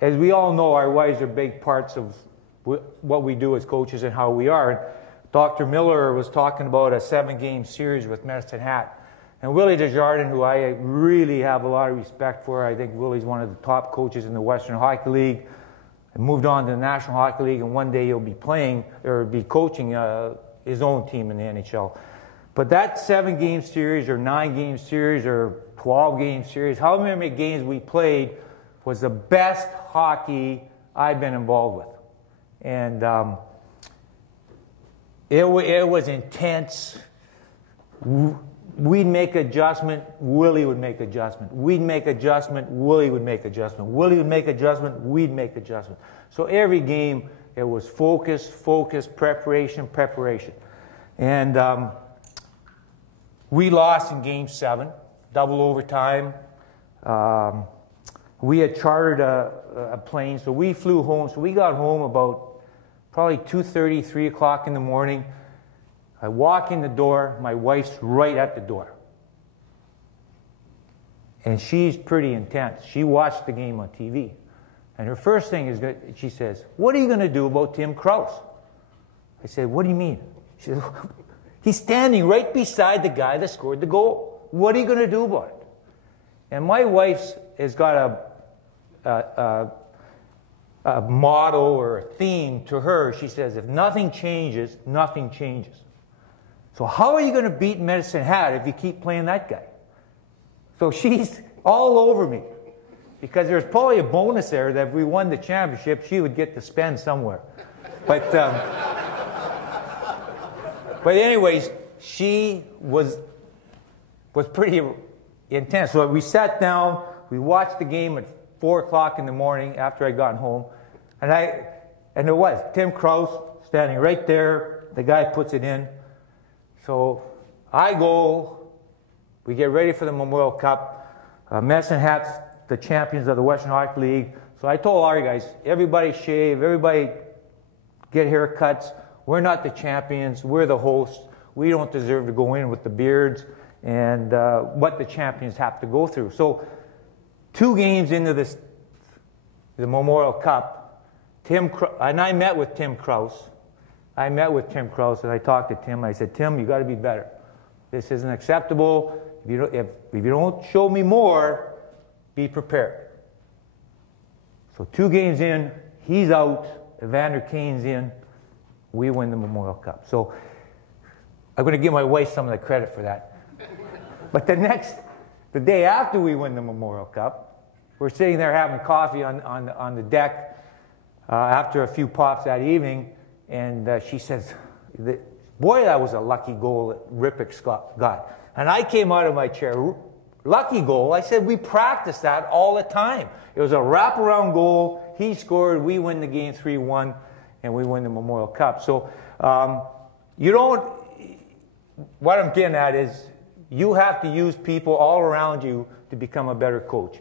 as we all know, our wives are big parts of what we do as coaches and how we are. Dr. Miller was talking about a 7-game series with Medicine Hat. And Willie Desjardins, who I really have a lot of respect for, I think Willie's one of the top coaches in the Western Hockey League, and moved on to the National Hockey League, and one day he'll be playing or be coaching his own team in the NHL. But that 7-game series or 9-game series or 12-game series, however many games we played, was the best hockey I've been involved with. And it was intense. We'd make adjustment, Willie would make adjustment. We'd make adjustment, Willie would make adjustment. Willie would make adjustment, we'd make adjustment. So every game, it was focus, focus, preparation, preparation. And we lost in Game 7, double overtime. We had chartered a plane, so we flew home. So we got home about probably 2:30, 3 o'clock in the morning. I walk in the door, my wife's right at the door. And she's pretty intense. She watched the game on TV. And her first thing is, she says, "What are you going to do about Tim Krause?" I said, "What do you mean?" She said, "He's standing right beside the guy that scored the goal. What are you going to do about it?" And my wife's has got a motto or a theme to her. She says, if nothing changes, nothing changes. So how are you going to beat Medicine Hat if you keep playing that guy? So she's all over me, because there's probably a bonus there that if we won the championship, she would get to spend somewhere. But anyways, she was pretty intense. So we sat down, we watched the game at 4 o'clock in the morning after I'd gotten home, and it was Tim Krause standing right there. The guy puts it in. So I go, we get ready for the Memorial Cup. Medicine Hat's the champions of the Western Hockey League. So I told our guys, everybody shave, everybody get haircuts. We're not the champions, we're the hosts. We don't deserve to go in with the beards and what the champions have to go through. So 2 games into the Memorial Cup, and I met with Tim Krause. I met with Tim Krause and I talked to Tim. I said, "Tim, you got to be better. This isn't acceptable. If you don't show me more, be prepared." So 2 games in, he's out, Evander Kane's in, we win the Memorial Cup. So I'm going to give my wife some of the credit for that. But the day after we win the Memorial Cup, we're sitting there having coffee on the deck after a few pops that evening, and she says, "Boy, that was a lucky goal that Rippick got." And I came out of my chair, "Lucky goal?" I said, "We practice that all the time." It was a wraparound goal. He scored. We win the game 3-1, and we win the Memorial Cup. So what I'm getting at is you have to use people all around you to become a better coach.